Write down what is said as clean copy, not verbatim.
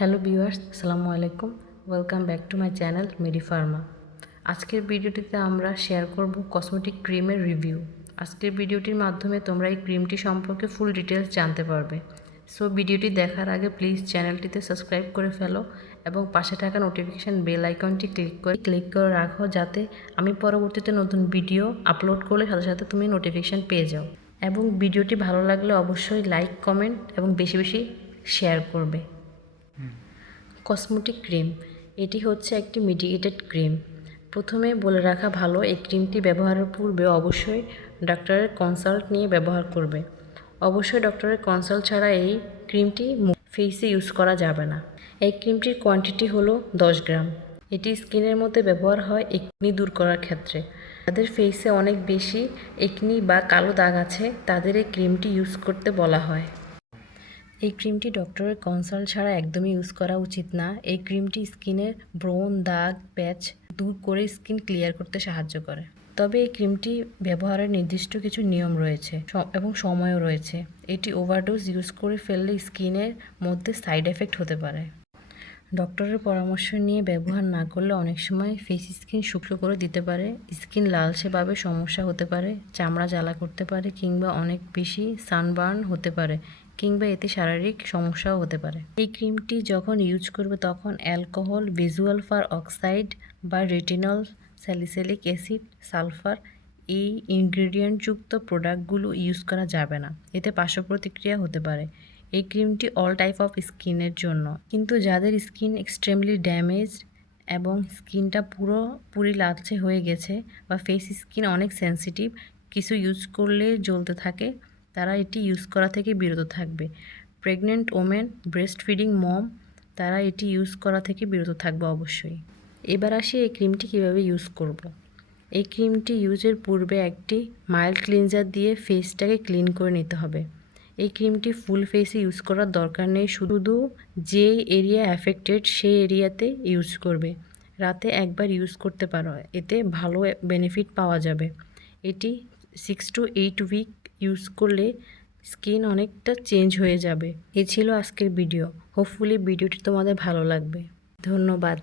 Hello viewers, আসসালামু আলাইকুম। Welcome back to my channel Medi Pharma. আজকের ভিডিওটিতে আমরা শেয়ার করব কসমেটিক ক্রিমের রিভিউ। আজকের ভিডিওটির মাধ্যমে তোমরা এই ক্রিমটি সম্পর্কে ফুল ডিটেলস জানতে পারবে। সো ভিডিওটি দেখার আগে প্লিজ চ্যানেলটিতে সাবস্ক্রাইব করে ফেলো এবং পাশে থাকা নোটিফিকেশান বেল আইকনটি ক্লিক করে রাখো, যাতে আমি পরবর্তীতে নতুন ভিডিও আপলোড করলে সাথে সাথে তুমি নোটিফিকেশান পেয়ে যাও। এবং ভিডিওটি ভালো লাগলে অবশ্যই লাইক, কমেন্ট এবং বেশি বেশি শেয়ার করবে। কসমেটিক ক্রিম, এটি হচ্ছে একটি মেডিকেটেড ক্রিম। প্রথমে বলে রাখা ভালো, এই ক্রিমটি ব্যবহারের পূর্বে অবশ্যই ডক্টরের কনসাল্ট নিয়ে ব্যবহার করবে। অবশ্যই ডক্টরের কনসাল্ট ছাড়া এই ক্রিমটি ফেসে ইউজ করা যাবে না। এই ক্রিমটির কোয়ান্টিটি হলো 10 গ্রাম। এটি স্কিনের মধ্যে ব্যবহার হয় একনি দূর করার ক্ষেত্রে। যাদের ফেসে অনেক বেশি একনি বা কালো দাগ আছে তাদের এই ক্রিমটি ইউজ করতে বলা হয়। এই ক্রিমটি ডক্টরের কনসাল্ট ছাড়া একদমই ইউজ করা উচিত না। এই ক্রিমটি স্কিনের ব্রণ, দাগ, প্যাচ দূর করে স্কিন ক্লিয়ার করতে সাহায্য করে। তবে এই ক্রিমটি ব্যবহারের নির্দিষ্ট কিছু নিয়ম রয়েছে এবং সময়ও রয়েছে। এটি ওভারডোজ ইউজ করে ফেললে স্কিনের মধ্যে সাইড এফেক্ট হতে পারে। ডক্টরের পরামর্শ নিয়ে ব্যবহার না করলে অনেক সময় ফেস স্কিন শুষ্ক করে দিতে পারে, স্কিন লালচে সমস্যা হতে পারে, চামড়া জ্বালা করতে পারে, কিংবা অনেক বেশি সানবার্ন হতে পারে, কিংবা এতে শারীরিক সমস্যাও হতে পারে। এই ক্রিমটি যখন ইউজ করবে তখন অ্যালকোহল, ভিজুয়াল ফার অক্সাইড বা রেটিনল, স্যালিসিলিক অ্যাসিড, সালফার এই ইনগ্রেডিয়েন্টযুক্ত প্রোডাক্টগুলো ইউজ করা যাবে না। এতে পার্শ্ব প্রতিক্রিয়া হতে পারে। এই ক্রিমটি অল টাইপ অফ স্কিনের জন্য, কিন্তু যাদের স্কিন এক্সট্রিমলি ড্যামেজ এবং স্কিনটা পুরোপুরি লালচে হয়ে গেছে বা ফেস স্কিন অনেক সেন্সিটিভ, কিছু ইউজ করলে জ্বলতে থাকে, তারা এটি ইউজ করা থেকে বিরত থাকবে। প্রেগনেন্ট ওমেন, ব্রেস্ট ফিডিং মম, তারা এটি ইউজ করা থেকে বিরত থাকবে অবশ্যই। এবার আসি এই ক্রিমটি কীভাবে ইউজ করব। এই ক্রিমটি ইউজের পূর্বে একটি মাইল্ড ক্লিনজার দিয়ে ফেসটাকে ক্লিন করে নিতে হবে। এই ক্রিমটি ফুল ফেসে ইউজ করার দরকার নেই, শুধু যে এরিয়া অ্যাফেক্টেড সেই এরিয়াতে ইউজ করবে। রাতে একবার ইউজ করতে পারো, এতে ভালো বেনিফিট পাওয়া যাবে। এটি 6 to 8 উইক ইউজ করলে স্কিন অনেকটা চেঞ্জ হয়ে যাবে। এ ছিল আজকের ভিডিও। হোপফুলি ভিডিওটি তোমাদের ভালো লাগবে। ধন্যবাদ।